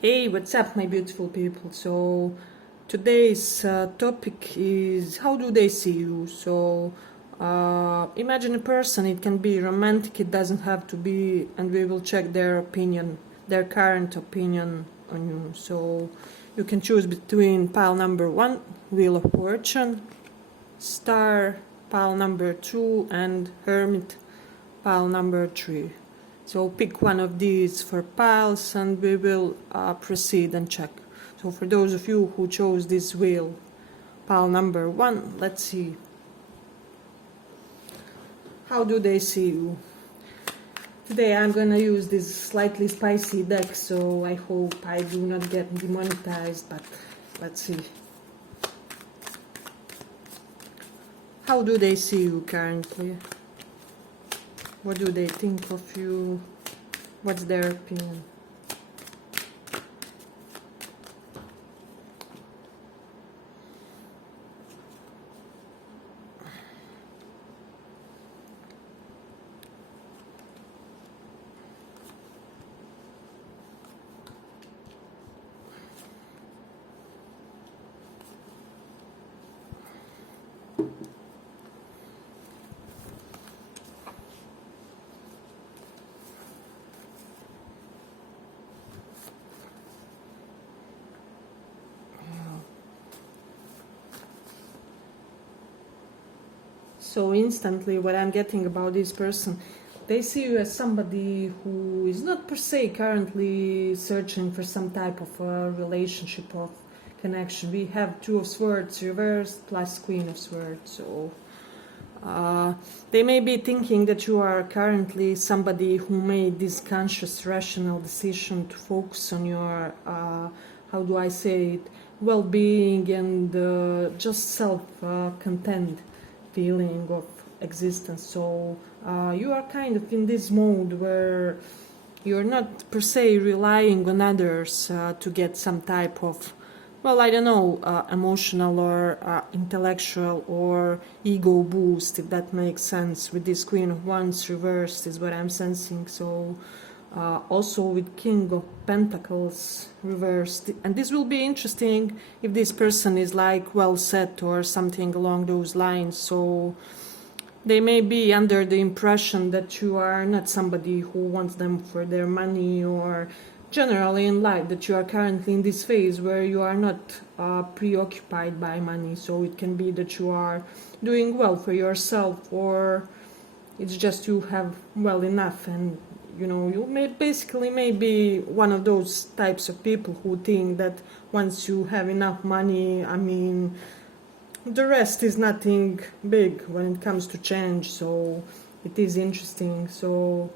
Hey, what's up, my beautiful people? So, today's topic is how do they see you? So, imagine a person, it can be romantic, it doesn't have to be, and we will check their opinion, their current opinion on you. So, you can choose between pile number 1, Wheel of Fortune, Star, pile number 2, and Hermit, pile number 3. So pick one of these for piles and we will proceed and check. So for those of you who chose this wheel, pile number 1, let's see. How do they see you? Today I'm gonna use this slightly spicy deck, so I hope I do not get demonetized, but let's see. How do they see you currently? What do they think of you? What's their opinion? So instantly what I'm getting about this person, they see you as somebody who is not per se currently searching for some type of relationship or connection. We have Two of Swords reversed plus Queen of Swords. So they may be thinking that you are currently somebody who made this conscious, rational decision to focus on your, how do I say it, well-being and just self-content feeling of existence. So you are kind of in this mode where you're not per se relying on others to get some type of, well, I don't know, emotional or intellectual or ego boost, if that makes sense. With this Queen of Wands reversed is what I'm sensing. So also with King of Pentacles reversed, and this will be interesting if this person is like well set or something along those lines. So they may be under the impression that you are not somebody who wants them for their money, or generally in life that you are currently in this phase where you are not preoccupied by money. So it can be that you are doing well for yourself, or it's just you have well enough, and you know, you may be one of those types of people who think that once you have enough money, I mean, the rest is nothing big when it comes to change. So it is interesting. So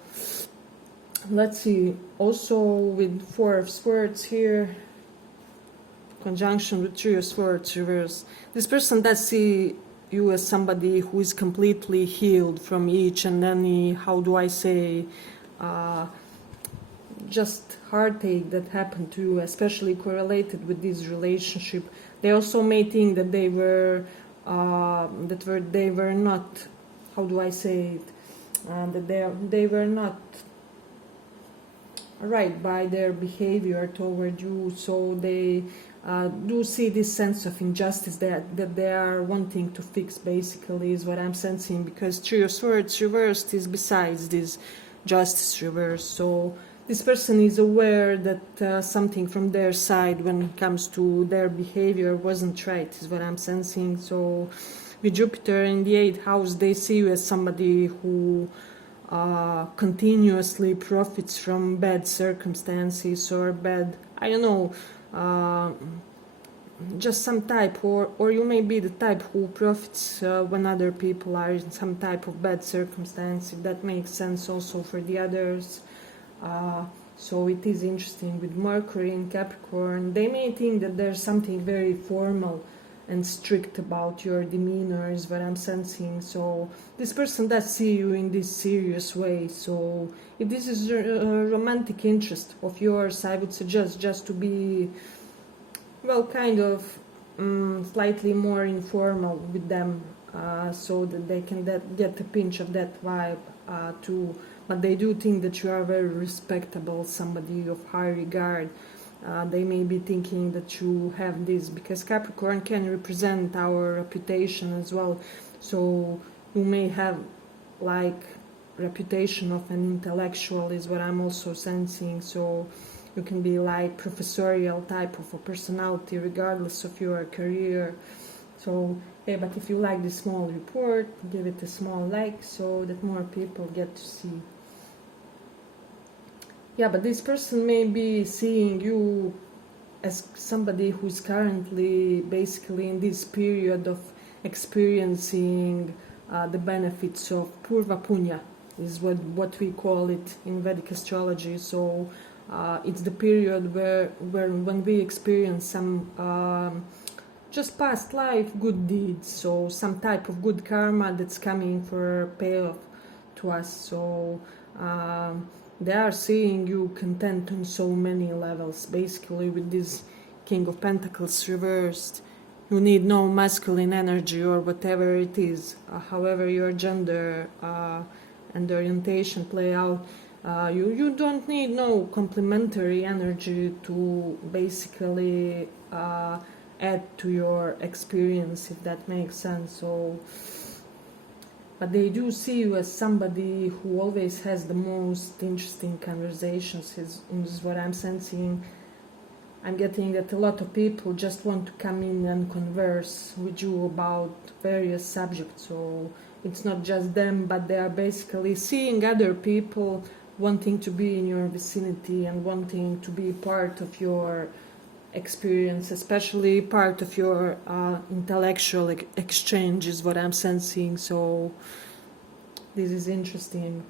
let's see. Also with Four of Swords here, conjunction with Three of Swords reverse, this person does see you as somebody who is completely healed from each and any, how do I say, just heartache that happened to you, especially correlated with this relationship. They also may think that they were not, how do I say it, that they were not right by their behavior toward you. So they do see this sense of injustice that they are wanting to fix, basically, is what I'm sensing, because Three of Swords reversed is besides this Justice reverse. So this person is aware that something from their side when it comes to their behavior wasn't right, is what I'm sensing. So with Jupiter in the 8th house, they see you as somebody who continuously profits from bad circumstances or bad, I don't know, just some type, or you may be the type who profits when other people are in some type of bad circumstance, if that makes sense also for the others. So it is interesting with Mercury in Capricorn. They may think that there's something very formal and strict about your demeanor, is what I'm sensing. So this person does see you in this serious way. So if this is a romantic interest of yours, I would suggest just to be, well, kind of slightly more informal with them, so that they can get a pinch of that vibe too. But they do think that you are very respectable, somebody of high regard. They may be thinking that you have this, because Capricorn can represent our reputation as well. So you may have like reputation of an intellectual is what I'm also sensing. So you can be like professorial type of a personality regardless of your career. So yeah, but if you like this small report, give it a small like so that more people get to see. Yeah, but this person may be seeing you as somebody who's currently basically in this period of experiencing the benefits of Purva Punya, is what we call it in Vedic astrology. So it's the period where when we experience some just past life good deeds, so some type of good karma that's coming for payoff to us. So they are seeing you content on so many levels. Basically, with this King of Pentacles reversed, you need no masculine energy or whatever it is, however your gender and orientation play out. You don't need no complementary energy to basically add to your experience, if that makes sense. So, but they do see you as somebody who always has the most interesting conversations, is what I'm sensing. I'm getting that a lot of people just want to come in and converse with you about various subjects. So it's not just them, but they are basically seeing other people wanting to be in your vicinity and wanting to be part of your experience, especially part of your intellectual exchange is what I'm sensing. So this is interesting.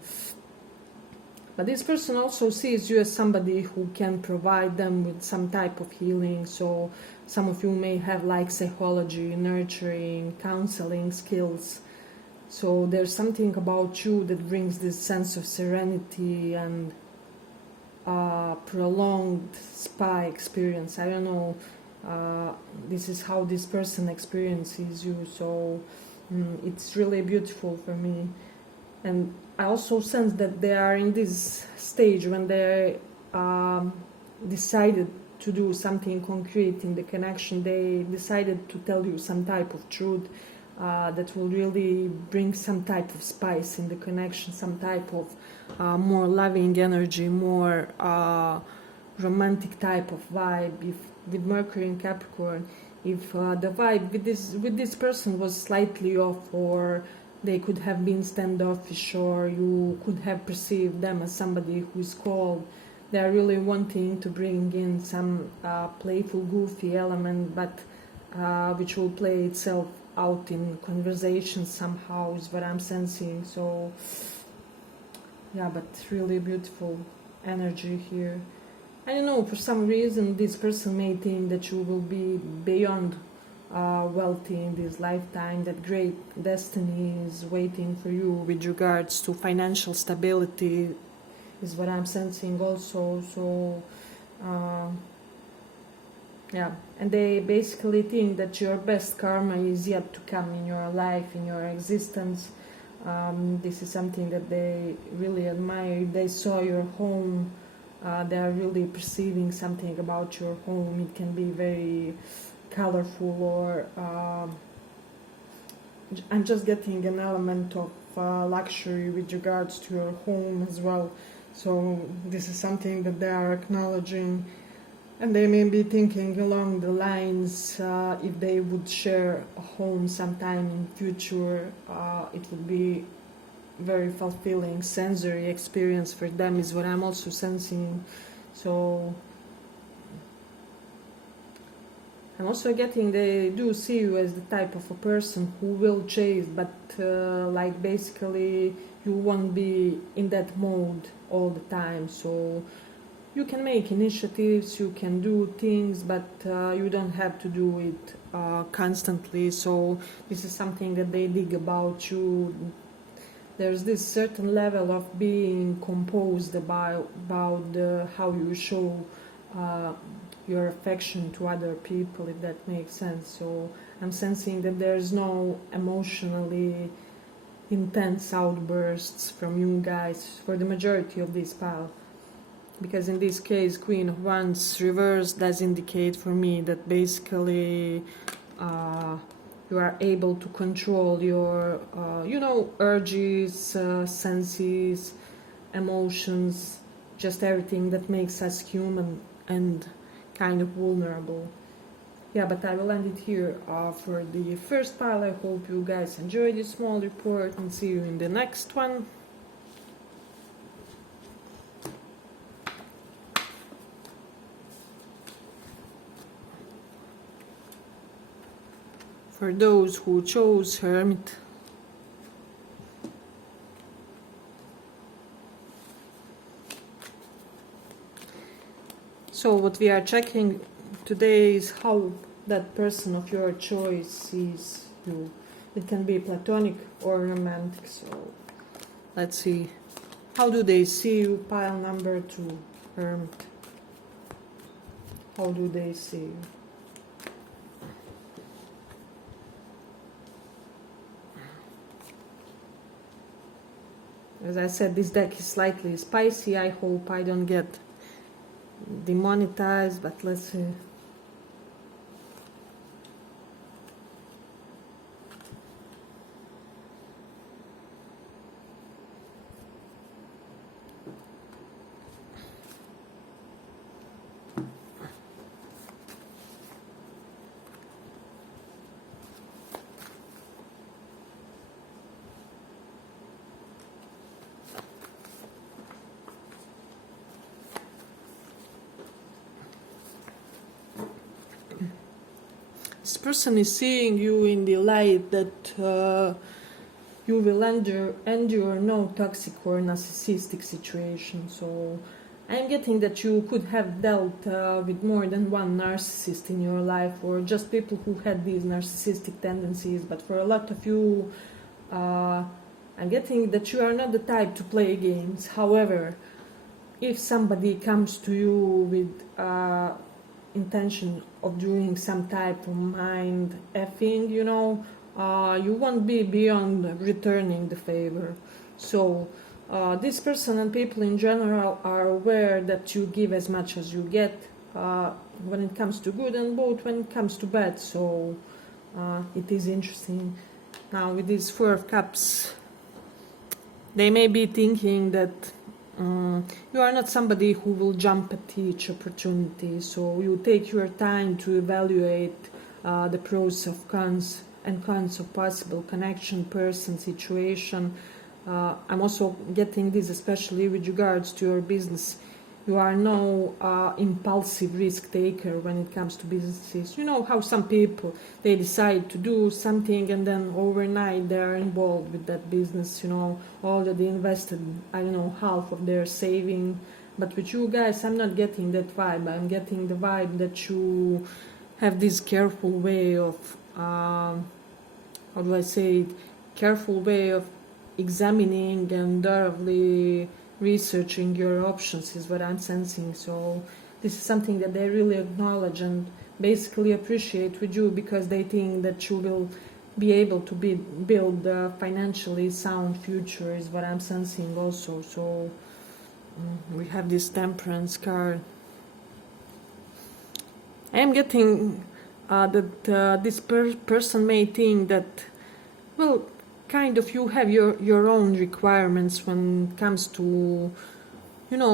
But this person also sees you as somebody who can provide them with some type of healing. So some of you may have like psychology, nurturing, counseling skills. So there's something about you that brings this sense of serenity and prolonged spa experience. I don't know, this is how this person experiences you. So it's really beautiful for me. And I also sense that they are in this stage when they decided to do something concrete in the connection. They decided to tell you some type of truth that will really bring some type of spice in the connection, some type of more loving energy, more romantic type of vibe. If with Mercury in Capricorn, if the vibe with this person was slightly off, or they could have been standoffish, or you could have perceived them as somebody who is cold, they are really wanting to bring in some playful, goofy element, but which will play itself out in conversation somehow, is what I'm sensing. So yeah, but really beautiful energy here. I don't know, for some reason this person may think that you will be beyond wealthy in this lifetime, that great destiny is waiting for you with regards to financial stability, is what I'm sensing also. So yeah, and they basically think that your best karma is yet to come in your life, in your existence. This is something that they really admire. If they saw your home, they are really perceiving something about your home. It can be very colorful, or I'm just getting an element of luxury with regards to your home as well. So this is something that they are acknowledging, and they may be thinking along the lines, if they would share a home sometime in future, it would be very fulfilling sensory experience for them, is what I'm also sensing. So I'm also getting they do see you as the type of a person who will chase, but like basically you won't be in that mode all the time. So you can make initiatives, you can do things, but you don't have to do it constantly. So this is something that they dig about you. There's this certain level of being composed about how you show your affection to other people, if that makes sense. So I'm sensing that there's no emotionally intense outbursts from you guys for the majority of this pile. because in this case Queen of Wands reverse does indicate for me that basically you are able to control your urges, senses, emotions, just everything that makes us human and kind of vulnerable. Yeah, but I will end it here for the first pile. I hope you guys enjoyed this small report, and see you in the next one. For those who chose Hermit. So what we are checking today is how that person of your choice sees you. It can be platonic or romantic. So let's see. How do they see you? Pile number 2, Hermit. How do they see you? As I said, this deck is slightly spicy. I hope I don't get demonetized, but let's see. This person is seeing you in the light that you will endure no toxic or narcissistic situation. So I'm getting that you could have dealt with more than one narcissist in your life, or just people who had these narcissistic tendencies. But for a lot of you, I'm getting that you are not the type to play games. However, if somebody comes to you with intention of doing some type of mind effing, you won't be beyond returning the favor. So this person and people in general are aware that you give as much as you get when it comes to good, and both when it comes to bad. So it is interesting. Now with this 4 of Cups, they may be thinking that you are not somebody who will jump at each opportunity, so you take your time to evaluate the pros of cons and cons of possible connection, person, situation. I'm also getting this especially with regards to your business. You are no impulsive risk taker when it comes to businesses. You know how some people, they decide to do something and then overnight they are involved with that business, already invested, half of their saving. But with you guys, I'm not getting that vibe. I'm getting the vibe that you have this careful way of, careful way of examining and thoroughly researching your options is what I'm sensing. So this is something that they really acknowledge and basically appreciate with you, because they think that you will be able to build a financially sound future is what I'm sensing also. So we have this Temperance card. I am getting that this person may think that, well, kind of you have your own requirements when it comes to,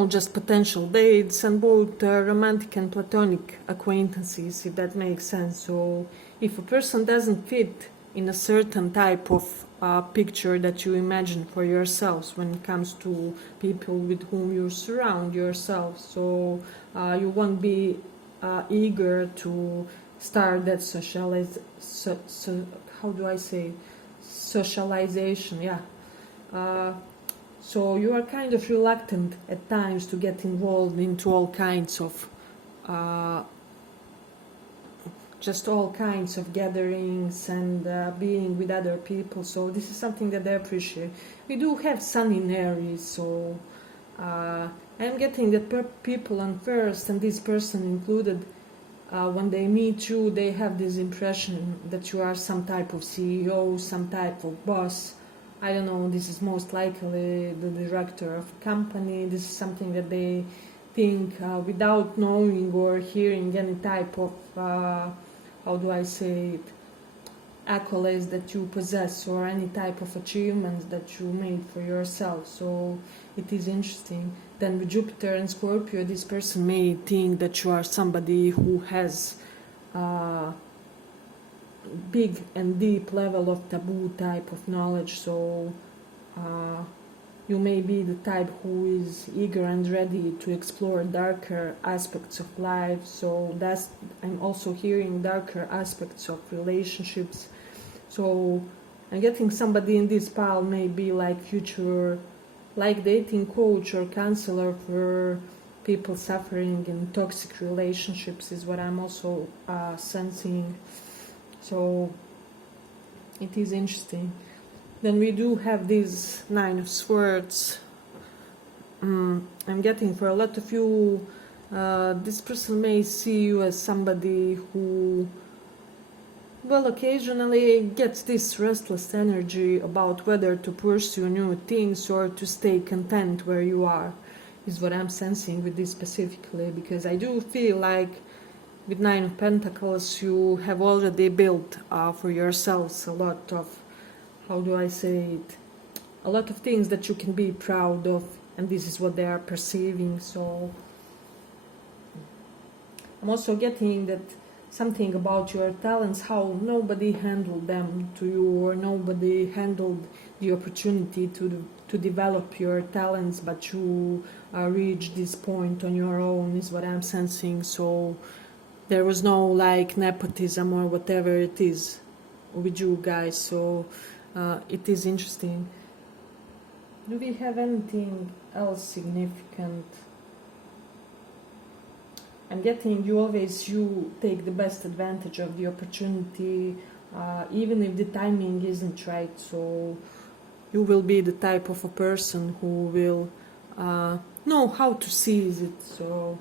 just potential dates and both romantic and platonic acquaintances, if that makes sense. So if a person doesn't fit in a certain type of picture that you imagine for yourselves when it comes to people with whom you surround yourself, so you won't be eager to start that socialization, so you are kind of reluctant at times to get involved into all kinds of gatherings and being with other people. So this is something that they appreciate. We do have Sun in Aries, so I'm getting that people on first, and this person included, when they meet you, they have this impression that you are some type of CEO, some type of boss. I don't know, this is most likely the director of a company. This is something that they thing without knowing or hearing any type of, how do I say it, accolades that you possess or any type of achievements that you made for yourself. So it is interesting. Then with Jupiter and Scorpio, this person may think that you are somebody who has big and deep level of taboo type of knowledge. So you may be the type who is eager and ready to explore darker aspects of life. So that's, I'm also hearing darker aspects of relationships. So I'm getting somebody in this pile may be like future, like dating coach or counselor for people suffering in toxic relationships is what I'm also sensing. So it is interesting. Then we do have this Nine of Swords. I'm getting for a lot of you, this person may see you as somebody who, well, occasionally gets this restless energy about whether to pursue new things or to stay content where you are, is what I'm sensing with this specifically, because I do feel like with Nine of Pentacles you have already built for yourselves a lot of, how do I say it, a lot of things that you can be proud of, and this is what they are perceiving. So I'm also getting that something about your talents, how nobody handled them to you, or nobody handled the opportunity to develop your talents, but you reached this point on your own, is what I'm sensing. So there was no like nepotism or whatever it is with you guys. So it is interesting. Do we have anything else significant? I'm getting you take the best advantage of the opportunity, even if the timing isn't right. So you will be the type of a person who will know how to seize it. So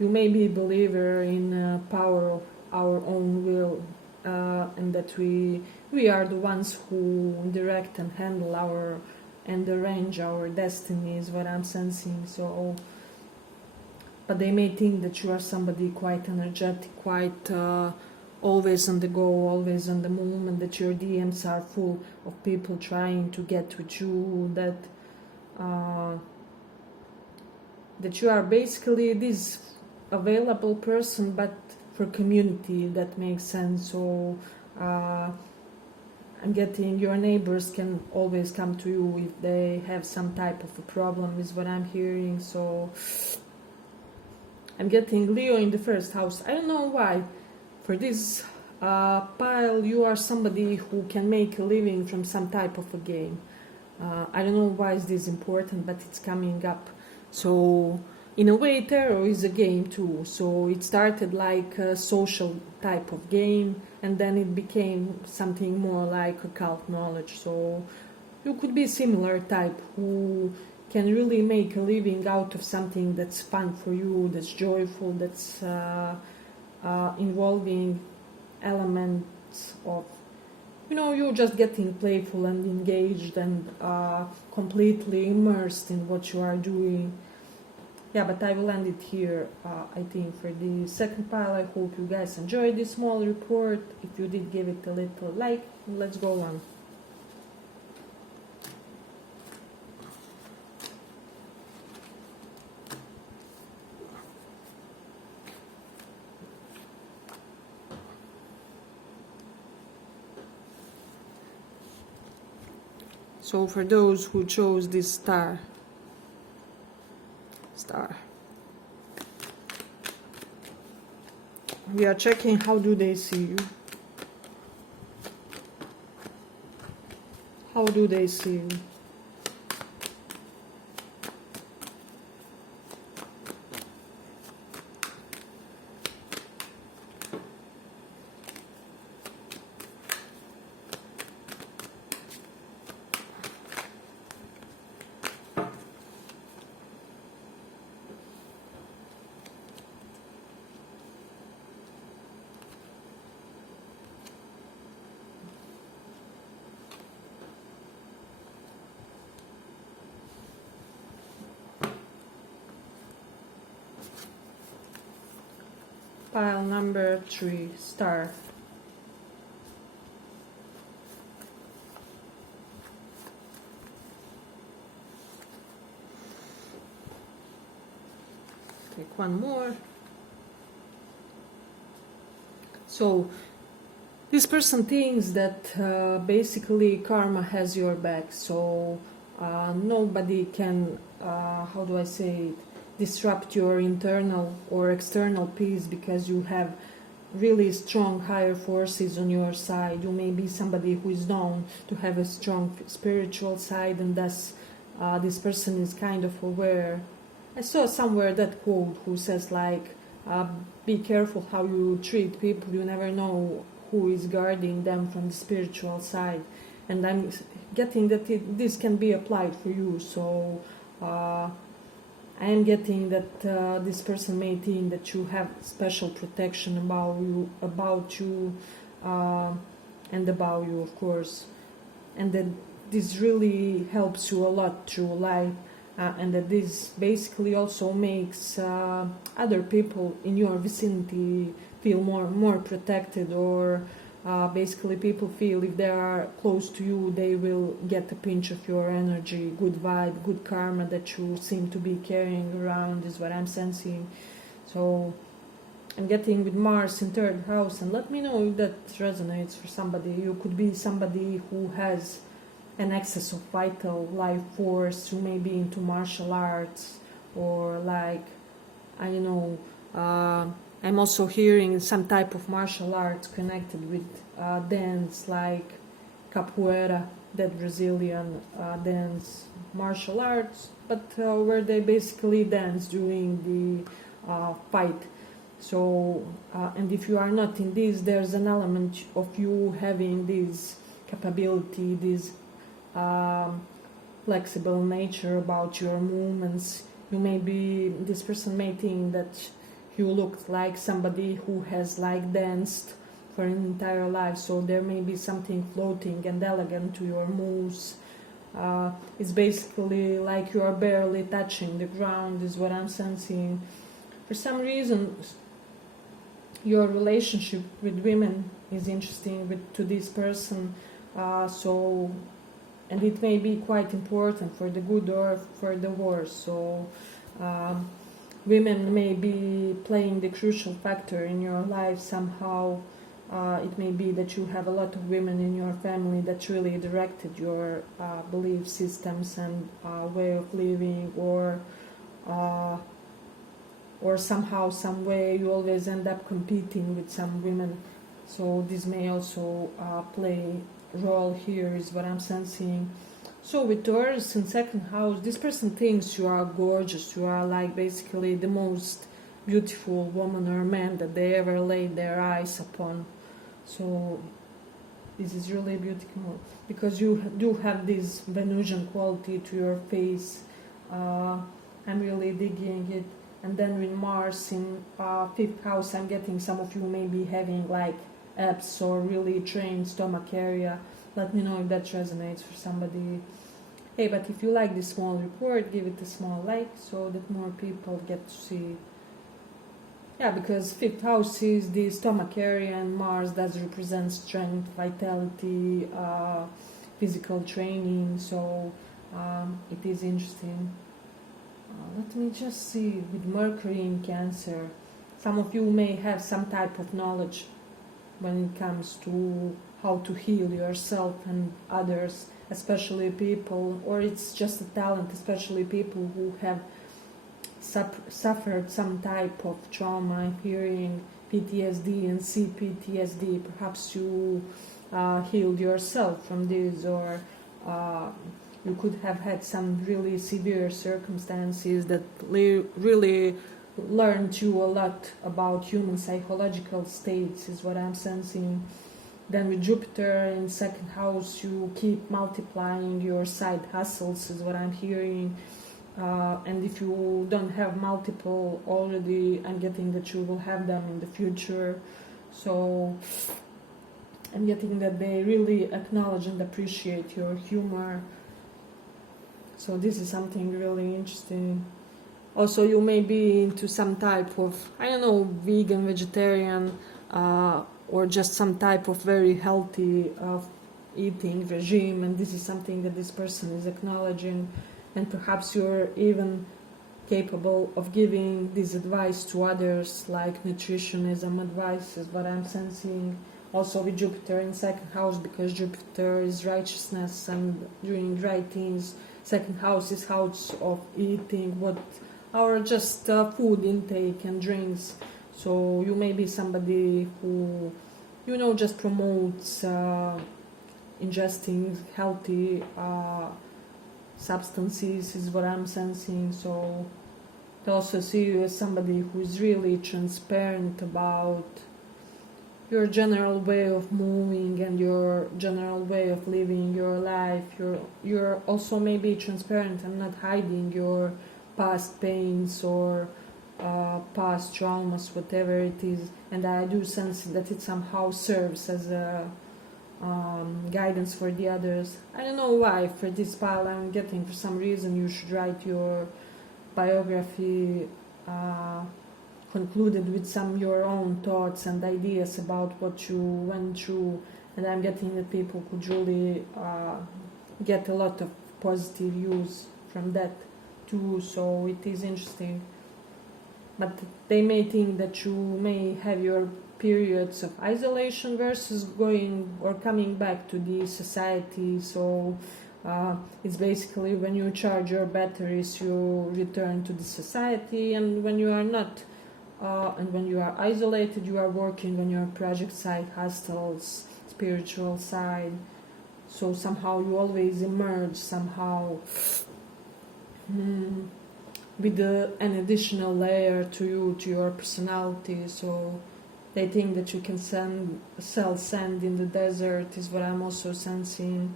you may be a believer in power of our own will, and that we are the ones who direct and handle our and arrange our destiny, is what I'm sensing. So but they may think that you are somebody quite energetic, quite always on the go, always on the move, and that your DMs are full of people trying to get with you, that that you are basically this available person, but for community, that makes sense. So I'm getting your neighbors can always come to you if they have some type of a problem, is what I'm hearing. So I'm getting Leo in the first house. I don't know why. For this pile, you are somebody who can make a living from some type of a game. I don't know why is this important, but it's coming up. So in a way, tarot is a game too. So it started like a social type of game, and then it became something more like occult knowledge. So you could be a similar type who can really make a living out of something that's fun for you, that's joyful, that's involving elements of, you're just getting playful and engaged and completely immersed in what you are doing. Yeah, but I will end it here, I think, for the second pile. I hope you guys enjoyed this small report. If you did, give it a little like. Let's go on. So for those who chose this star, we are checking how do they see you. How do they see you? Pile number 3, star. Take one more. So this person thinks that basically karma has your back, so nobody can, how do I say it, disrupt your internal or external peace, because you have really strong higher forces on your side. You may be somebody who is known to have a strong spiritual side, and thus this person is kind of aware. I saw somewhere that quote who says like, be careful how you treat people, you never know who is guarding them from the spiritual side. And I'm getting that this can be applied for you. So I am getting that this person may think that you have special protection about you, and about you, of course, and that this really helps you a lot through life, and that this basically also makes other people in your vicinity feel more protected, or basically people feel if they are close to you, they will get a pinch of your energy, good vibe, good karma that you seem to be carrying around, is what I'm sensing. So I'm getting with Mars in 3rd house, and let me know if that resonates for somebody. You could be somebody who has an excess of vital life force, who may be into martial arts, or like, I know, I'm also hearing some type of martial arts connected with dance, like capoeira, that Brazilian dance martial arts, but where they basically dance during the fight. So, and if you are not in this, there's an element of you having this capability, this flexible nature about your movements. This person may think that you look like somebody who has like danced for an entire life, so there may be something floating and elegant to your moves. It's basically like you are barely touching the ground, is what I'm sensing. For some reason, your relationship with women is interesting to this person, and it may be quite important for the good or for the worse. So women may be playing the crucial factor in your life somehow. It may be that you have a lot of women in your family that really directed your belief systems and way of living, or somehow, some way, you always end up competing with some women. So this may also play a role here, is what I'm sensing. So with Taurus in 2nd house, this person thinks you are gorgeous. You are like basically the most beautiful woman or man that they ever laid their eyes upon. So this is really beautiful, because you do have this Venusian quality to your face. I'm really digging it. And then with Mars in 5th house, I'm getting some of you may be having like abs or really trained stomach area. Let me know if that resonates for somebody. Hey, but if you like this small report, give it a small like so that more people get to see. Yeah, because 5th house is the stomach area, and Mars does represent strength, vitality, physical training. So it is interesting. Let me just see, with Mercury in Cancer, some of you may have some type of knowledge when it comes to how to heal yourself and others, especially people, or it's just a talent, especially people who have suffered some type of trauma. I'm hearing PTSD and CPTSD. Perhaps you healed yourself from this, or you could have had some really severe circumstances that really learned you a lot about human psychological states, is what I'm sensing. Then with Jupiter in 2nd house, you keep multiplying your side hustles, is what I'm hearing. And if you don't have multiple already, I'm getting that you will have them in the future. So I'm getting that they really acknowledge and appreciate your humor. So this is something really interesting. Also, you may be into some type of, I don't know, vegan, vegetarian, or just some type of very healthy eating regime, and this is something that this person is acknowledging, and perhaps you're even capable of giving this advice to others, like nutritionism advice is what I'm sensing. Also with Jupiter in second house, because Jupiter is righteousness and doing right things. Second house is house of eating, what our just food intake and drinks. So you may be somebody who, you know, just promotes ingesting healthy substances is what I'm sensing. So I also see you as somebody who is really transparent about your general way of moving and your general way of living your life. You're also maybe transparent and not hiding your past pains or past traumas, whatever it is. And I do sense that it somehow serves as a guidance for the others. I don't know why for this pile I'm getting, for some reason you should write your biography concluded with some your own thoughts and ideas about what you went through, and I'm getting that people could really get a lot of positive use from that too, so it is interesting. But they may think that you may have your periods of isolation versus going or coming back to the society. So it's basically when you charge your batteries, you return to the society, and when you are not, and when you are isolated, you are working on your project side, hustles, spiritual side. So somehow you always emerge somehow with an additional layer to you, to your personality. So they think that you can sell sand in the desert is what I'm also sensing.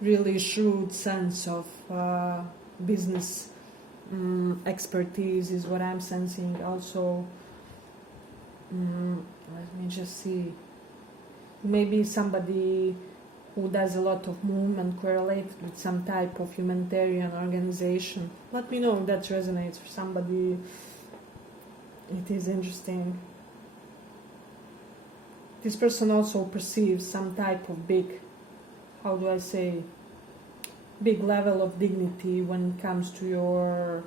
Really shrewd sense of business expertise is what I'm sensing also. Let me just see. Maybe somebody who does a lot of movement correlated with some type of humanitarian organization. Let me know if that resonates for somebody. It is interesting. This person also perceives some type of big, how do I say, big level of dignity when it comes to your,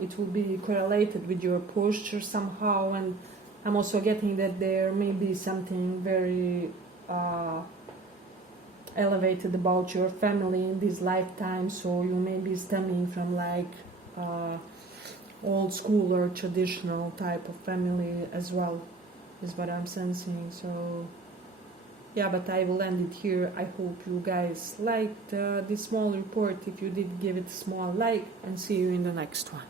it will be correlated with your posture somehow, and I'm also getting that there may be something very elevated about your family in this lifetime, so you may be stemming from like old school or traditional type of family as well, is what I'm sensing. So yeah, but I will end it here. I hope you guys liked this small report. If you did, give it a small like, and see you in the next one.